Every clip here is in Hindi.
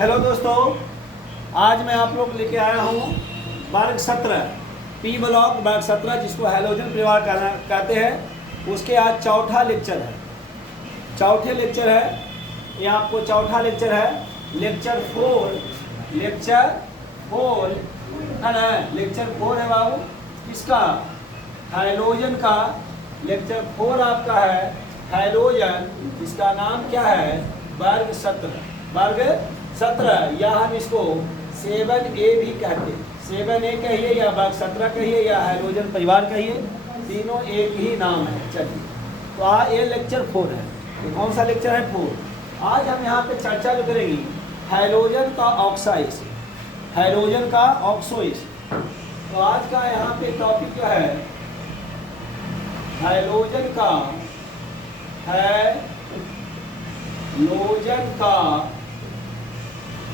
हेलो दोस्तों, आज मैं आप लोग लेके आया हूँ वर्ग 17 पी ब्लॉक वर्ग 17 जिसको हैलोजन परिवार कहते हैं। उसके आज चौथा लेक्चर है। चौथे लेक्चर है, ये आपको चौथा लेक्चर है। लेक्चर 4 है ना। लेक्चर 4 है बाबू, किसका? हैलोजन का। लेक्चर 4 आपका है हैलोजन। इसका नाम क्या है? वर्ग 17 या हम इसको 7A भी कहते हैं। 7A कहिए या वर्ग 17 कहिए या हैलोजन परिवार कहिए, तीनों एक ही नाम है। चलिए, तो ये लेक्चर 4 है। तो कौन सा लेक्चर है? 4। आज हम यहाँ पे चर्चा जो करेंगे हैलोजन का ऑक्साइड, हैलोजन का ऑक्सोइड। तो आज का यहाँ पे टॉपिक क्या है? हैलोजन का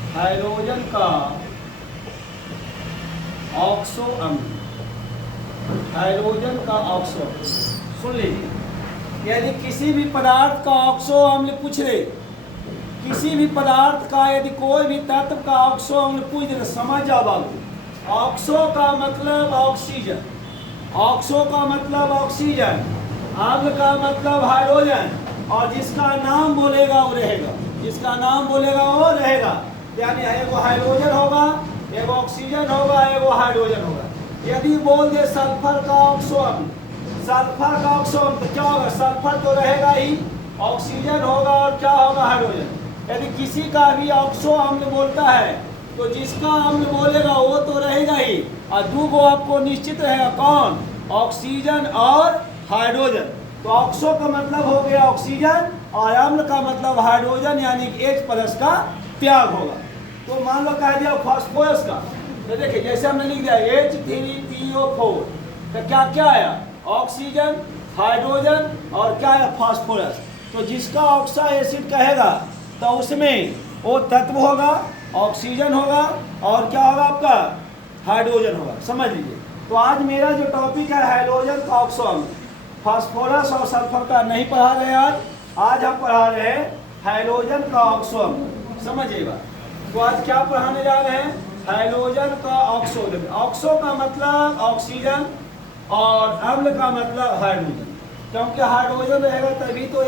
हैलोजन का ऑक्सो अम्ल। हैलोजन का ऑक्सो अम्ल सुन लीजिए, यदि किसी भी पदार्थ का ऑक्सो अम्ल पूछ ले, किसी भी पदार्थ का यदि कोई भी तत्व का ऑक्सो अम्ल पूछ ले, समझ जाओ बाबू। ऑक्सो का मतलब ऑक्सीजन, ऑक्सो का मतलब ऑक्सीजन, अम्ल का मतलब हाइड्रोजन, और जिसका नाम बोलेगा वो रहेगा, जिसका नाम बोलेगा वो रहेगा। यानी एगो हाइड्रोजन होगा, एगो ऑक्सीजन होगा, एगो हाइड्रोजन होगा। यदि बोल दे सल्फर का ऑक्सो अम्ल, सल्फर का ऑक्सो अम्ल, तो क्या होगा? सल्फर तो रहेगा ही, ऑक्सीजन होगा और क्या होगा? हाइड्रोजन। यदि किसी का भी ऑक्सो अम्ल बोलता है तो जिसका अम्ल बोलेगा वो तो रहेगा ही, और दो को आपको निश्चित रहेगा, कौन? ऑक्सीजन और हाइड्रोजन। तो ऑक्सो का मतलब हो गया ऑक्सीजन और अम्ल का मतलब हाइड्रोजन, यानी कि H+ का त्याग होगा। तो मान लो कह दिया फास्फोरस का, तो देखिए जैसे हमने लिख दिया H3PO4, तो क्या क्या आया? ऑक्सीजन, हाइड्रोजन और क्या है? फास्फोरस। तो जिसका ऑक्सा एसिड कहेगा तो उसमें वो तत्व होगा, ऑक्सीजन होगा और क्या होगा आपका? हाइड्रोजन होगा। समझ लीजिए। तो आज मेरा जो टॉपिक है हैलोजन का ऑक्सो अम्ल, फास्फोरस और सल्फर का नहीं पढ़ा रहे आज हम पढ़ा रहे हैं हैलोजन का ऑक्सो अम्ल। समझिएगा। तो आज क्या पढ़ाने जा रहे हैं? हैलोजन का ऑक्सो। ऑक्सो का मतलब ऑक्सीजन और अम्ल का मतलब हाइड्रोजन, क्योंकि हाइड्रोजन रहेगा तभी तो H+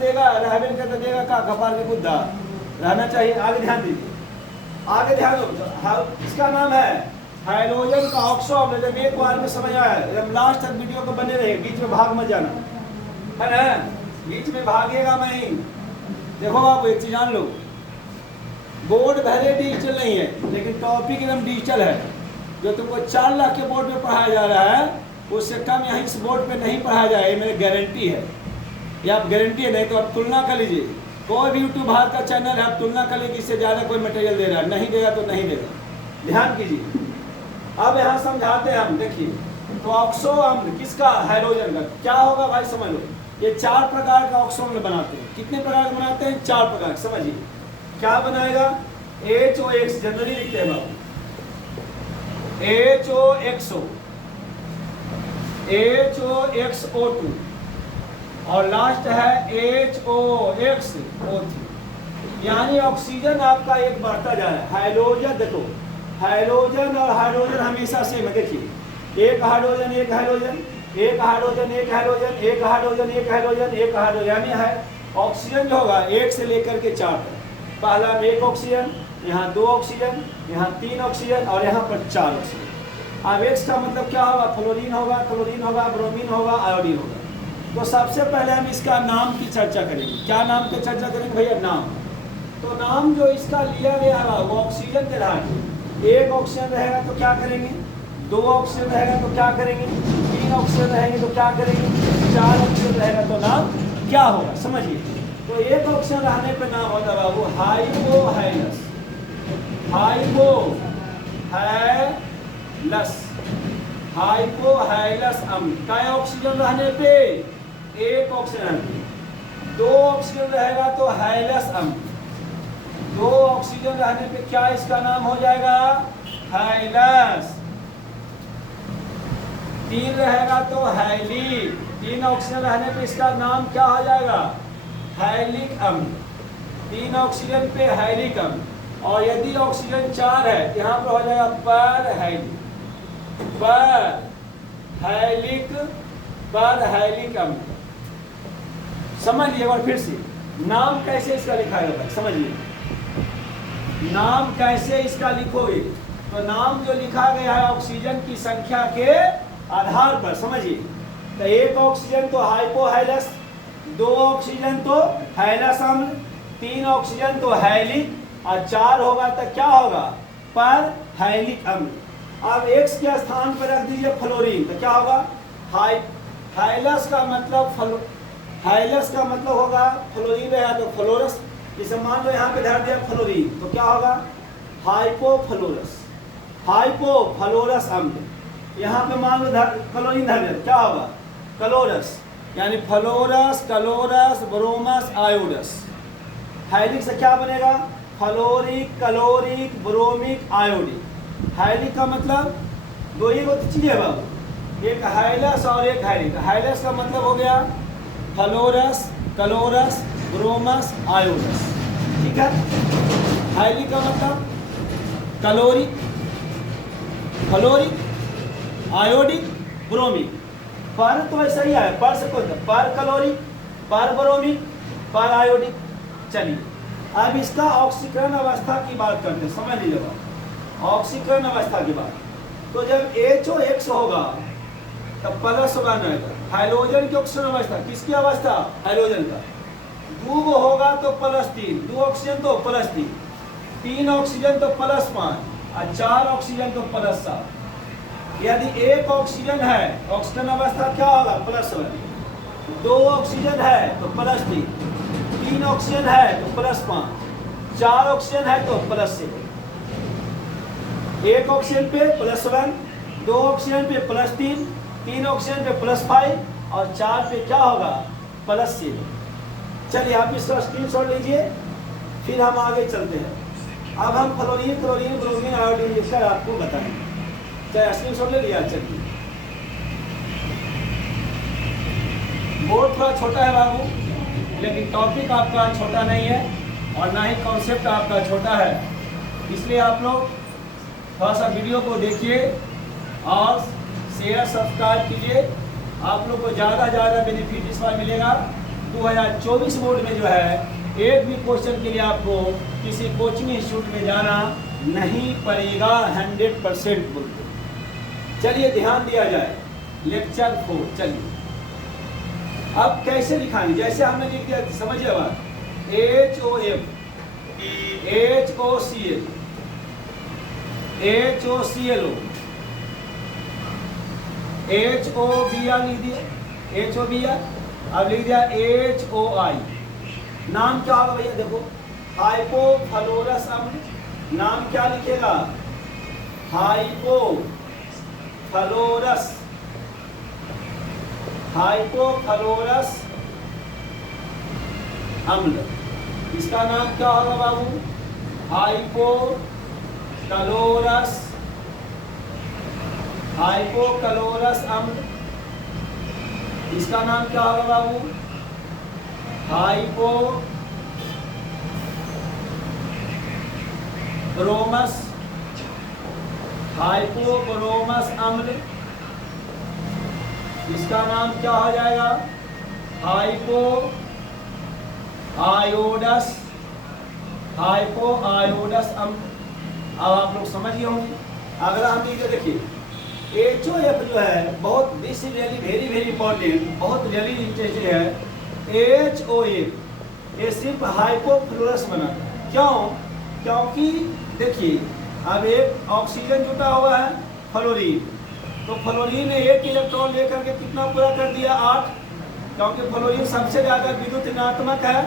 देगा, रहने का तो देगा का कपाल के बुद्धा रहना चाहिए। आगे ध्यान दीजिए, आगे ध्यान दो। इसका नाम है हैलोजन का ऑक्सो अम्ल। जब एक बार में समझ आया, जब लास्ट तक वीडियो को बने रहे, बीच में भाग मत जाना, है ना? बीच में भागिएगा नहीं। देखो आप एक चीज जान लो, बोर्ड भले डिजिटल नहीं है लेकिन टॉपिक एकदम डिजिटल है। जो तुमको 4 लाख के बोर्ड में पढ़ाया जा रहा है उससे कम यहाँ इस बोर्ड पे नहीं पढ़ाया जाए, ये मेरी गारंटी है। ये आप गारंटी है, नहीं तो आप तुलना कर लीजिए। कोई भी यूट्यूब भारत का चैनल है, आप तुलना कर लीजिए, इससे ज़्यादा कोई मटेरियल दे रहा है, नहीं देगा तो नहीं देगा। ध्यान कीजिए। अब यहाँ समझाते हैं हम। देखिए, तो ऑक्सो अम्ल किसका? हैलोजन का। क्या होगा भाई समझ लो, ये 4 प्रकार का ऑक्सो अम्ल बनाते हैं। कितने प्रकार के बनाते हैं? 4 प्रकार। समझिए क्या बनाएगा? HOX जनरली लिखते हैं बाबू, HOXO2 और लास्ट है HOXO3। यानी ऑक्सीजन आपका एक बढ़ता जा रहा है। हाइड्रोजन देखो, हाइड्रोजन और हाइड्रोजन हमेशा सेम है। देखिए, एक हाइड्रोजन एक हाइड्रोजन, एक हाइड्रोजन एक हाइड्रोजन, एक हाइड्रोजन एक हाइड्रोजन, एक हाइड्रोजन। यानी है ऑक्सीजन जो होगा 1 से लेकर के 4 तक। पहला में 1 ऑक्सीजन, यहाँ 2 ऑक्सीजन, यहाँ 3 ऑक्सीजन और यहाँ पर 4 ऑक्सीजन। अब X का मतलब क्या होगा? फ्लोरीन होगा, क्लोरीन होगा, ब्रोमीन होगा, आयोडीन होगा। तो सबसे पहले हम इसका नाम की चर्चा करेंगे। क्या नाम की चर्चा करेंगे भैया? नाम। तो नाम जो इसका लिया गया है वो ऑक्सीजन के आधार पर। 1 ऑक्सीजन रहेगा तो क्या करेंगे? 2 ऑक्सीजन रहेगा तो क्या करेंगे? 3 ऑक्सीजन रहेंगे तो क्या करेंगे? 4 ऑक्सीजन रहेगा तो नाम क्या होगा? समझिए। तो 1 ऑक्सीजन रहने पे नाम होता है वो हाइपोहाइलस। हाइपोहाइलस अम्ल। क्या ऑक्सीजन रहने पे? 1 ऑक्सीजन। 2 ऑक्सीजन रहेगा तो हाइलस अम्ल। 2 ऑक्सीजन रहने पे क्या इसका नाम हो जाएगा? हाइलस। 3 रहेगा तो हाइलिक। 3 ऑक्सीजन रहने पे इसका नाम क्या हो जाएगा? हाइलिक अम्ल। 3 ऑक्सीजन पे हाइलिक अम्ल। और यदि ऑक्सीजन 4 है तो यहाँ पर हो जाएगा परहैलिक अम्ल। समझ लिए। और फिर से नाम कैसे इसका लिखा है भाई, समझिए नाम कैसे इसका लिखोगे। तो नाम जो लिखा गया है ऑक्सीजन की संख्या के आधार पर, समझिए। तो एक ऑक्सीजन तो हाइपोहाइलस, 2 ऑक्सीजन तो हाइलस अम्ल, 3 ऑक्सीजन तो हाइलिक, और 4 होगा तो क्या होगा, परहैलिक अम्ल। अब एक्स के स्थान पर रख दीजिए फ्लोरीन, तो क्या होगा, हाइलस का मतलब होगा फ्लोरीन है तो फ्लोरस। इसे मान लो यहाँ पे धर दिया फ्लोरीन, तो क्या होगा, हाइपोफ्लोरस अम्ल। यहाँ पे मान लो क्लोरीन धर दिया, क्या होगा, क्लोरस, यानी फ्लोरस, क्लोरस, ब्रोमस, आयोडस। हाइलिक से क्या बनेगा, फ्लोरिक, क्लोरिक, ब्रोमिक, आयोडिक। हाइलिक का मतलब दो ही चीजें है बाबू, एक हाइलस और एक हाइलिक। हाइलस का मतलब हो गया फ्लोरस, क्लोरस, ब्रोमस, आयोडस, ठीक है। हाइलिक का मतलब क्लोरिक, फ्लोरिक, आयोडिक, ब्रोमिक। पर तो ऐसा ही है, पर से कोई पर क्लोरिक, पर ब्रोमिक, पर आयोडिक। चलिए अब इसका ऑक्सीकरण अवस्था की बात करते हैं, समझ लीजिएगा ऑक्सीकरण अवस्था की बात। तो जब HOX होगा तब प्लस वन आएगा। हाइड्रोजन की ऑक्सीजन अवस्था, किसकी अवस्था, हाइड्रोजन का। 2 होगा तो +3, 2 ऑक्सीजन तो +3, 3 ऑक्सीजन तो +5, और 4 ऑक्सीजन तो +7। यदि 1 ऑक्सीजन है, ऑक्सीजन अवस्था क्या होगा, +1, 2 ऑक्सीजन है तो +3, 3 ऑक्सीजन है तो +5, 4 ऑक्सीजन है तो +6। 1 ऑक्सीजन पे +1, 2 ऑक्सीजन पे +3, 3 ऑक्सीजन पे +5, और 4 पे क्या होगा, +6। चलिए आप इसका स्क्रीनशॉट लीजिए, फिर हम आगे चलते हैं। अब हम फ्लोरीन, क्लोरीन, ब्रोमीन, आयोडीन लिखकर आपको बताएंगे। चाहे स्क्रीनशॉट ले लिया। चलिए बोर्ड थोड़ा छोटा है बाबू, लेकिन टॉपिक आपका छोटा नहीं है और ना ही कॉन्सेप्ट आपका छोटा है, इसलिए आप लोग थोड़ा सा वीडियो को देखिए और शेयर सब्सक्राइब कीजिए। आप लोग को ज़्यादा बेनिफिट इस बार मिलेगा। 2024 बोर्ड में जो है एक भी क्वेश्चन के लिए आपको किसी कोचिंग इंस्टीट्यूट में जाना नहीं पड़ेगा, 100% बोलते। चलिए ध्यान दिया जाए, लेक्चर 4। चलिए अब कैसे लिखाएंगे, जैसे हमने लिख दिया, समझिए बात, HOF, HOCl, HOClO, HOBr लिख दिया, HOBr। अब लिख दिया HOI। नाम क्या होगा भैया, देखो हाइपोफ्लोरस अम्ल, नाम क्या लिखेगा, हाइपोफ्लोरस अम्ल। इसका नाम क्या होगा बाबू, हाइपोक्लोरस अम्ल। इसका नाम क्या होगा बाबू, हाइपोब्रोमस अम्ल। इसका नाम क्या हो जाएगा, हाइपोआयोडस अम्ल। अब आप लोग समझ गए होंगे। अगला हम देखिए HOF जो है बहुत this is really very very important, बहुत रियली इंटरेस्टिंग है। HOF ये सिर्फ हाइपोफ्लोरस बनाता है। क्यों, क्योंकि देखिए अब एक ऑक्सीजन जुटा हुआ है फ्लोरीन, तो फ्लोरीन ने 1 इलेक्ट्रॉन लेकर के कितना पूरा कर दिया, 8, क्योंकि फ्लोरीन सबसे ज़्यादा विद्युत ऋणात्मक है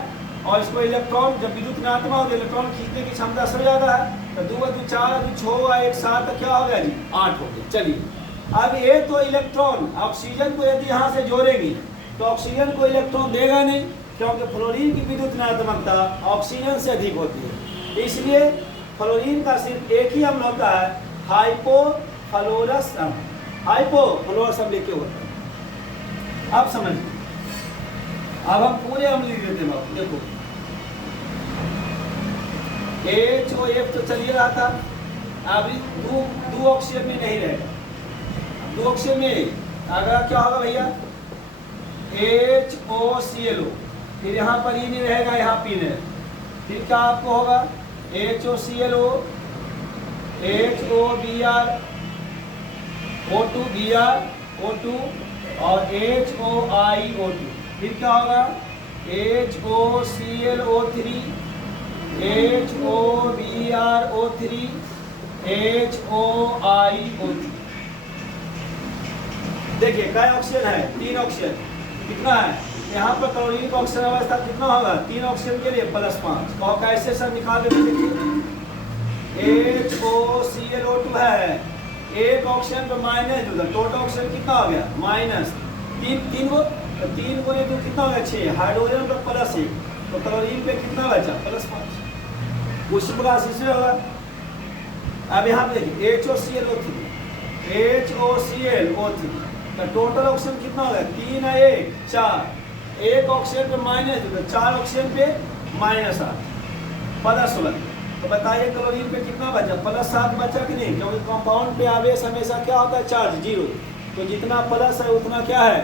और इसको इलेक्ट्रॉन जब विद्युत ऋणात्मक हो तो इलेक्ट्रॉन खींचने की क्षमता सबसे ज़्यादा है। तो 2 2 4 2 6 1 7 तो क्या हो गया जी, 8 हो गया। चलिए अब ये तो इलेक्ट्रॉन ऑक्सीजन को यदि यहाँ से जोड़ेंगे तो ऑक्सीजन को इलेक्ट्रॉन देगा नहीं, क्योंकि फ्लोरीन की विद्युत ऋणात्मकता ऑक्सीजन से अधिक होती है। इसलिए फ्लोरीन का सिर्फ एक ही अम्ल होता है, हाइपोफ्लोरस अम्ल। हाइपोफ्लोरस अम्ल क्यों होता है, आप समझिए। अब हम पूरे अम्ल लिख देते हैं, देखो HOF तो चलिए रहा था, अभी दो ऑक्सीजन में नहीं रहेगा, दो ऑक्सीजन में अगर क्या होगा भैया HOClO, फिर यहाँ पर ई नहीं रहेगा, यहाँ पी नहीं, फिर क्या आपको होगा HOClO, HOBr, O2 Br O2 और HOiO2, फिर क्या होगा HOClO3, HOBrO3, HOiO2। देखिए क्या ऑक्सीजन है, 3 ऑक्सीजन, कितना है यहाँ पर क्लोरीन का ऑक्सीजन अवस्था कितना होगा, 3 ऑक्सीजन के लिए +5, कहो कैसे सर निकाल देते, देखिए HOClO2 है, एक ऑक्सीजन पर माइनस, टोटल ऑक्सीजन कितना हो गया माइनस, तीन को ये तो कितना हो गया 6, हाइड्रोजन पर +1, तो क्लोरीन पे कितना बचा +5, उसी प्रकार से होगा। अब यहाँ पे देखिए HOClO3, तो टोटल ऑक्सीजन कितना हो गया 3 है 1 4, एक ऑक्सीजन पे माइनस, तो 4 ऑक्सीजन पे -8 +16, तो बताइए क्लोरीन पे कितना बचा +7 बचा कि नहीं, क्योंकि कंपाउंड पे आवेश हमेशा क्या होता है चार्ज 0, तो जितना प्लस है उतना क्या है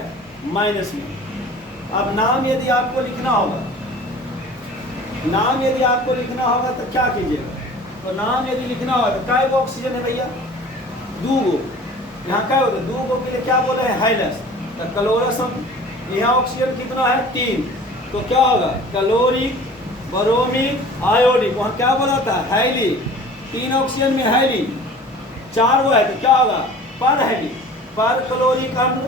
माइनस में। अब नाम यदि आपको लिखना होगा, नाम यदि आपको लिखना होगा तो क्या कीजिएगा, तो नाम यदि लिखना होगा तो काय गो ऑक्सीजन है भैया 2 गो, यहाँ क्या होता है 2 गो के लिए क्या बोले हैं हाइलस, तो क्लोरस, यहाँ ऑक्सीजन कितना है 3, तो क्या होगा क्लोरिक बरोमिक आयोडिक, वहाँ क्या बोला था हाइली, 3 ऑक्सीजन में हाइली, 4 गो है तो क्या होगा पर हाइली, पर क्लोरिक अम्ल,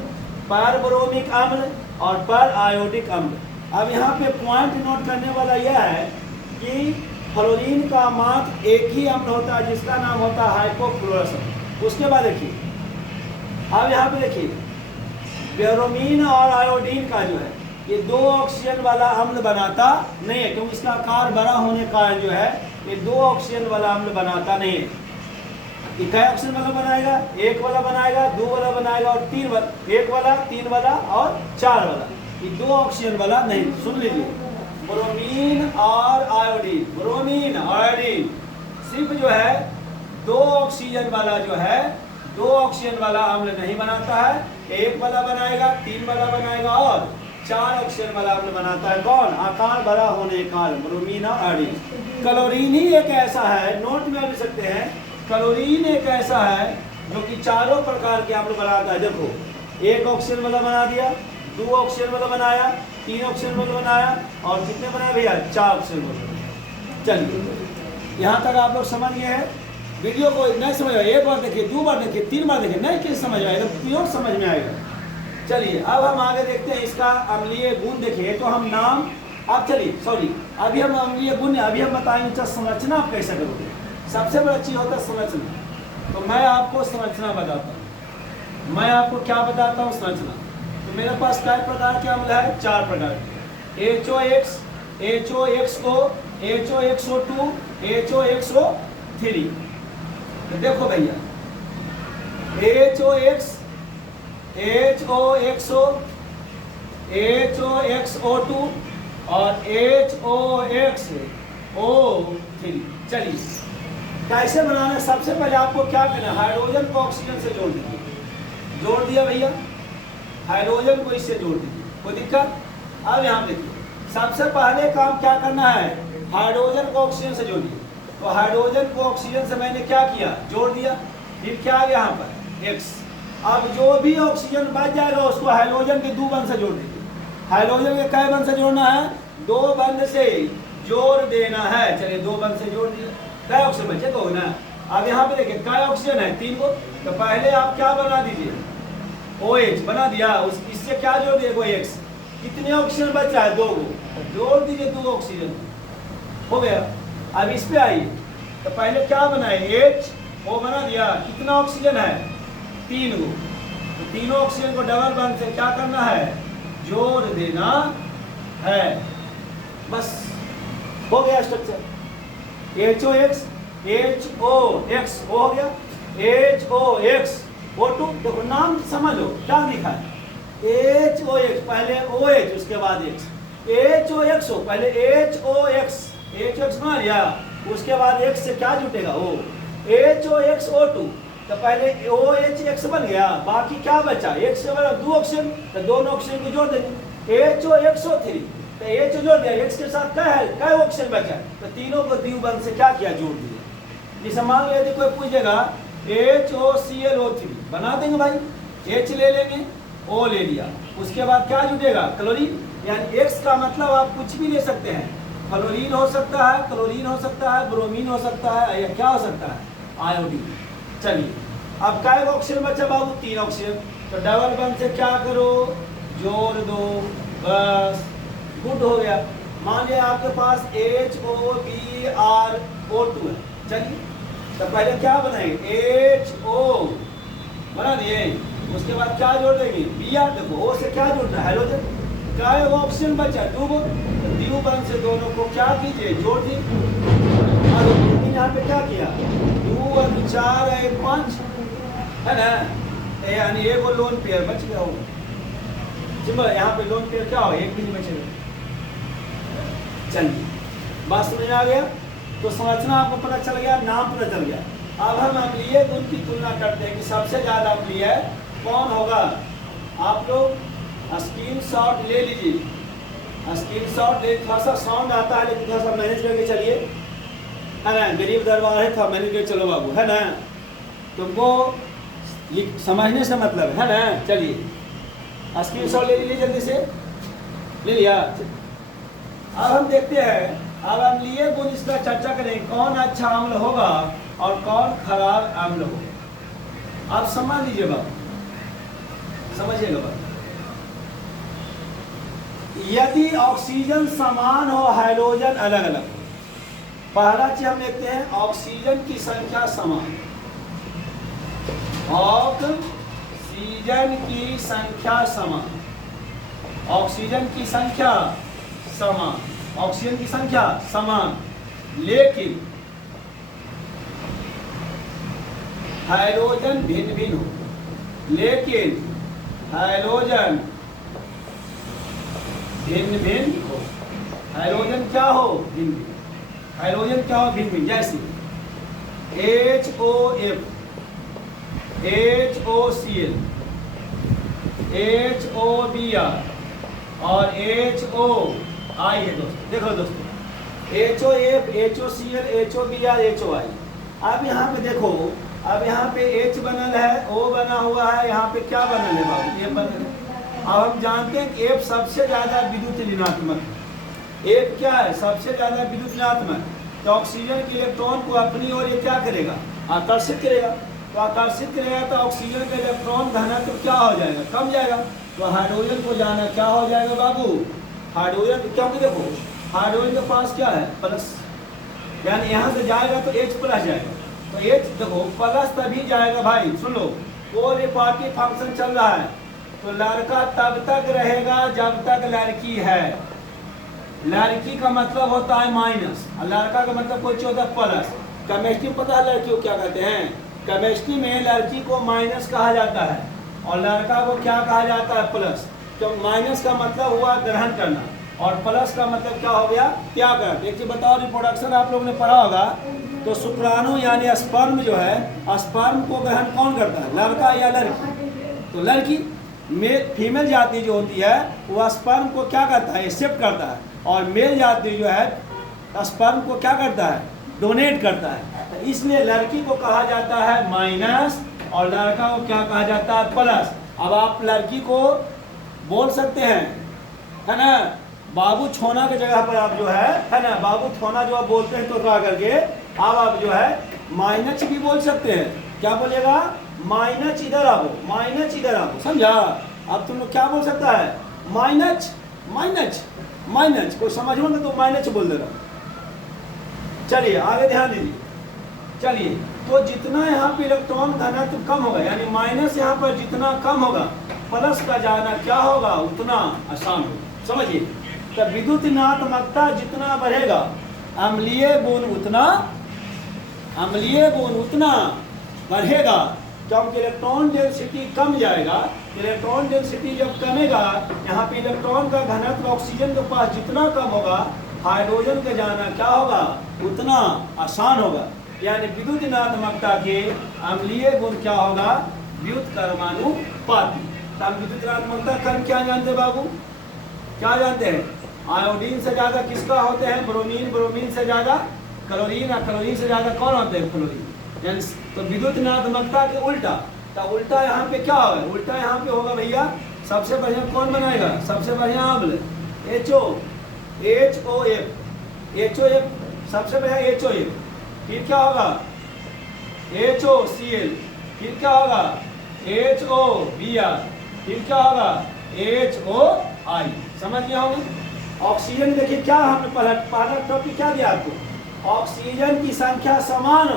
पर ब्रोमिक अम्ल और पर आयोडिक अम्ल। अब यहाँ पे पॉइंट नोट करने वाला यह है कि फ्लोरीन का मात्र एक ही अम्ल होता है जिसका नाम होता है हाइपोक्लोरस। उसके बाद देखिए, अब यहाँ पे देखिए ब्रोमीन और आयोडीन का जो है ये 2 ऑक्सीजन वाला अम्ल बनाता नहीं है, क्योंकि इसका आकार बड़ा होने का कारण जो है ये 2 ऑक्सीजन वाला अम्ल बनाता नहीं है। इकाई ऑक्सीजन वाला बनाएगा, 1 वाला बनाएगा, 2 वाला बनाएगा और 3 वाला, 1 वाला 3 वाला और 4 वाला, ये 2 ऑक्सीजन वाला नहीं। सुन लीजिए ब्रोमीन और आयोडीन, ब्रोमीन आयोडीन सिर्फ जो है 2 ऑक्सीजन वाला जो है 2 ऑक्सीजन वाला अम्ल नहीं बनाता है, 1 वाला बनाएगा, 3 वाला बनाएगा और 4 ऑक्सीजन वाला अम्ल बनाता है। कौन? आकार बड़ा होने के कारण ब्रोमीन और आयोडीन। क्लोरीन ही एक ऐसा है, नोट में लिख सकते हैं, क्लोरीन एक ऐसा है जो कि चारों प्रकार के अम्ल बनाता है। देखो 1 ऑक्सीजन वाला बना दिया, 2 ऑक्सीजन वाला बनाया, 3 ऑक्सीजन वाला बनाया और कितने बनाया भैया 4 ऑक्सीजन वाला। चलिए यहाँ तक आप लोग समझ गए हैं। वीडियो को नहीं समझ आएगा, 1 बार देखिए, 2 बार देखिए, 3 बार देखिए, नहीं किस समझ आएगा, प्योर समझ में आएगा। चलिए अब हम आगे देखते हैं इसका अम्लीय गुण। देखिए तो हम नाम, अब चलिए सॉरी, अभी हम अम्लीय गुण, अभी हम बताएंगे संरचना आप कैसे करोगे। सबसे बड़ा चीज होता है संरचना, तो मैं आपको संरचना बताता हूँ। मैं आपको क्या बताता हूँ संरचना। तो मेरे पास कई प्रकार के अम्ल है, 4 प्रकार के, HOX, HOXO, HOXO2, HOXO3। तो देखो भैया HOX, HOXO, HOXO2 और HOXO3। चलिए कैसे बनाना है, सबसे पहले आपको क्या करना है, हाइड्रोजन को ऑक्सीजन से जोड़ दीजिए। जोड़ दिया भैया, हाइड्रोजन को इससे जोड़ दीजिए, कोई दिक्कत। अब यहाँ देखिए सबसे पहले काम क्या करना है, हाइड्रोजन को ऑक्सीजन से जोड़िए। तो हाइड्रोजन को ऑक्सीजन से मैंने क्या किया, जोड़ दिया। फिर क्या आ गया यहाँ पर X। अब जो भी ऑक्सीजन बच जाएगा उसको हाइड्रोजन के 2 बंध से जोड़ दीजिए। हाइड्रोजन के कै बंध से जोड़ना है, 2 बंध से जोड़ देना है। चलिए 2 बंध से जोड़ दिया, कै ऑक्सीजन बचे तो ना। अब यहाँ पे देखिए कै ऑक्सीजन है 3 को, तो पहले आप क्या बना दीजिए OH बना दिया, इससे क्या जोड़ दिए X। कितने ऑक्सीजन बचा है 2 को, जोड़ दीजिए 2 ऑक्सीजन, हो गया। अब इस पे आइए, तो पहले क्या बनाए H, O बना दिया, कितना ऑक्सीजन है 3 को, तो तीनों ऑक्सीजन को डबल बंध से क्या करना है, जोड़ देना है। बस हो गया स्ट्रक्चर। HOX, HOX हो गया, HOX O2। देखो नाम समझ लो क्या लिखा है, HOX पहले OH उसके बाद X, HOXO पहले HOX, HOX बना लिया, उसके बाद X से क्या जुटेगा O, HOXO2, तो पहले OHX बन गया, बाकी क्या बचा, X से बना 2 ऑक्सीजन, तो दोनों ऑक्सीजन को जोड़ देंगे, HOXO3, तो H जोड़ दिया, X के साथ क्या है, क्या ऑक्सीजन बचा, तो तीनों को द्विबंध से क्या किया, जोड़ दिया। जिसे मान लो यदि कोई पूछेगा HOClO3 बना देंगे भाई, H ले लेंगे, O ले लिया, उसके बाद क्या जुटेगा, क्लोरीन, यानी X का मतलब आप कुछ भी ले सकते हैं, फ्लोरीन हो सकता है, क्लोरीन हो सकता है, ब्रोमीन हो सकता है, या क्या हो सकता है, आयोडीन। चलिए अब क्या ऑक्सीजन बचा बाबू, 3 ऑक्सीजन, तो डबल बंद से क्या करो, जोड़ दो, बस गुड हो गया। मान लिया आपके पास HOBrO2 है, चलिए तो पहले क्या बनाएंगे, HO बना दिए, उसके बाद क्या जोड़ देंगे, Br, देखो O से क्या जोड़ना है, हाइड्रोजन, क्या ऑक्सीजन बचा, डूबो, द्विबंध से दोनों को क्या कीजिए, जोड़ दिए। और यहाँ पे क्या किया, 2 और 4 है 5 है ना, यानी एक और लोन पेयर बच गया होगा, सिंपल, यहाँ पे लोन पेयर क्या होगा, एक भी नहीं बचेगा। चलिए बात समझ में आ गया, तो संरचना आपको पता चल गया, नाम पता चल गया। अब हम अम्लीय गुण की तुलना करते हैं कि सबसे ज्यादा अम्लीय कौन होगा। आप लोग स्क्रीन शॉट ले लीजिए, स्क्रीन शॉट ले, थोड़ा सा साउंड आता है लेकिन थोड़ा सा मैनेज करके चलिए, है ना, गरीब दरबार है, थोड़ा मैनेज करके चलो बाबू, है ना, तुमको समझने से मतलब है ना। चलिए स्क्रीन शॉट ले लीजिए, जल्दी से ले लिया। अब हम देखते हैं, अब अम्लीय गुण इसका चर्चा करें, कौन अच्छा अम्ल होगा और कौन खराब अम्ल होगा। आप समझ लीजिए बाबू, समझिएगा बाबू, यदि ऑक्सीजन समान हो, हाइड्रोजन अलग अलग हो, पहला चीज हम देखते हैं, ऑक्सीजन की संख्या समान, ऑक्सीजन की संख्या समान, ऑक्सीजन की संख्या समान, ऑक्सीजन की संख्या समान, लेकिन हाइड्रोजन भिन्न भिन्न हो, लेकिन हाइड्रोजन भिन्न भिन्न हो, हाइड्रोजन क्या हो, भिन्न भिन्न, हाइड्रोजन क्या हो, भिन्न भिन्न, जैसे HOF, HOCl, HOBr और HO आई है दोस्तों। देखो दोस्तों, HOF, HOCl, HOBr, HOI। अब यहाँ पे देखो, अब यहाँ पे H बनल है, O बना हुआ है, यहाँ पे क्या बनल है बाबू, F बनल है। अब हम जानते हैं कि F सबसे ज्यादा विद्युत ऋणात्मक है, F क्या है, सबसे ज्यादा विद्युत ऋणात्मक, तो ऑक्सीजन के इलेक्ट्रॉन को अपनी ओर ये क्या करेगा, आकर्षित करेगा, तो आकर्षित करेगा तो ऑक्सीजन का इलेक्ट्रॉन घनत्व तो क्या हो जाएगा, कम जाएगा, तो हाइड्रोजन को जाना क्या हो जाएगा बाबू, हाइड्रोजन, क्योंकि देखो हाइड्रोजन के पास क्या है, प्लस, यानी यहाँ से जाएगा तो H प्लस जाएगा, तो H देखो प्लस तभी जाएगा भाई, सुन लो, कोई पार्टी फंक्शन चल रहा है तो लड़का तब तक रहेगा जब तक लड़की है, लड़की का मतलब होता है माइनस, और लड़का का मतलब कोई होता है प्लस। केमिस्ट्री पता है लड़की को क्या कहते हैं, केमिस्ट्री में लड़की को माइनस कहा जाता है और लड़का को क्या कहा जाता है, प्लस। तो माइनस का मतलब हुआ ग्रहण करना और प्लस का मतलब क्या हो गया, त्याग करना। एक चीज बताओ, रिप्रोडक्शन आप लोगों ने पढ़ा होगा, तो शुक्राणु यानी स्पर्म जो है, स्पर्म को ग्रहण कौन करता है, लड़का या लड़की, तो लड़की। मेल फीमेल जाति जो होती है वो स्पर्म को क्या करता है, एक्सेप्ट करता है, और मेल जाति जो है स्पर्म को क्या करता है, डोनेट करता है। तो इसलिए लड़की को कहा जाता है माइनस और लड़का को क्या कहा जाता है, प्लस। अब आप लड़की को बोल सकते हैं, है ना, बाबू छोना की जगह पर आप जो है ना, बाबू छोना जो आप बोलते हैं तो क्या करके अब आप जो है माइनस भी बोल सकते हैं। क्या बोलेगा, माइनस इधर आओ, माइनस इधर आओ, समझा। अब तुम लोग क्या बोल सकता है, माइनस माइनस माइनस, कोई समझ में तो माइनस बोल दे रहा। चलिए आगे ध्यान दीजिए। चलिए तो जितना यहाँ पे इलेक्ट्रॉन घनत्व कम होगा, यानी माइनस यहाँ पर जितना कम होगा, प्लस का जाना क्या होगा उतना आसान होगा, समझिए। तो विद्युत ऋणात्मकता जितना बढ़ेगा, अम्लीय गुण उतना बढ़ेगा, क्योंकि इलेक्ट्रॉन डेंसिटी कम जाएगा। इलेक्ट्रॉन डेंसिटी जब कमेगा, यहाँ पे इलेक्ट्रॉन का घनत्व ऑक्सीजन के पास जितना कम होगा हाइड्रोजन का जाना क्या होगा, उतना आसान होगा। यानी विद्युत ऋणात्मकता के अम्लीय गुण क्या होगा, व्युत्क्रमानुपाती। तो हम विद्युत ऋणात्मकता कर्म क्या जानते हैं बाबू, क्या जानते हैं, आयोडीन से ज्यादा किसका होते हैं, ब्रोमीन, ब्रोमीन से ज्यादा क्लोरीन, और क्लोरीन से ज्यादा कौन होते हैं, फ्लोरीन। यानी तो विद्युत ऋणात्मकता के उल्टा, तो उल्टा यहाँ पे क्या होगा, उल्टा यहाँ पे होगा भैया, सबसे बढ़िया कौन बनाएगा, सबसे बढ़िया अम्ल HOF, सबसे बढ़िया HOF, फिर क्या होगा HOCl, फिर क्या होगा HOBr, फिर क्या होगा HOI। समझ गया होंगे। ऑक्सीजन देखिए क्या हमने पहला टॉपिक क्या दिया आपको, ऑक्सीजन की संख्या समान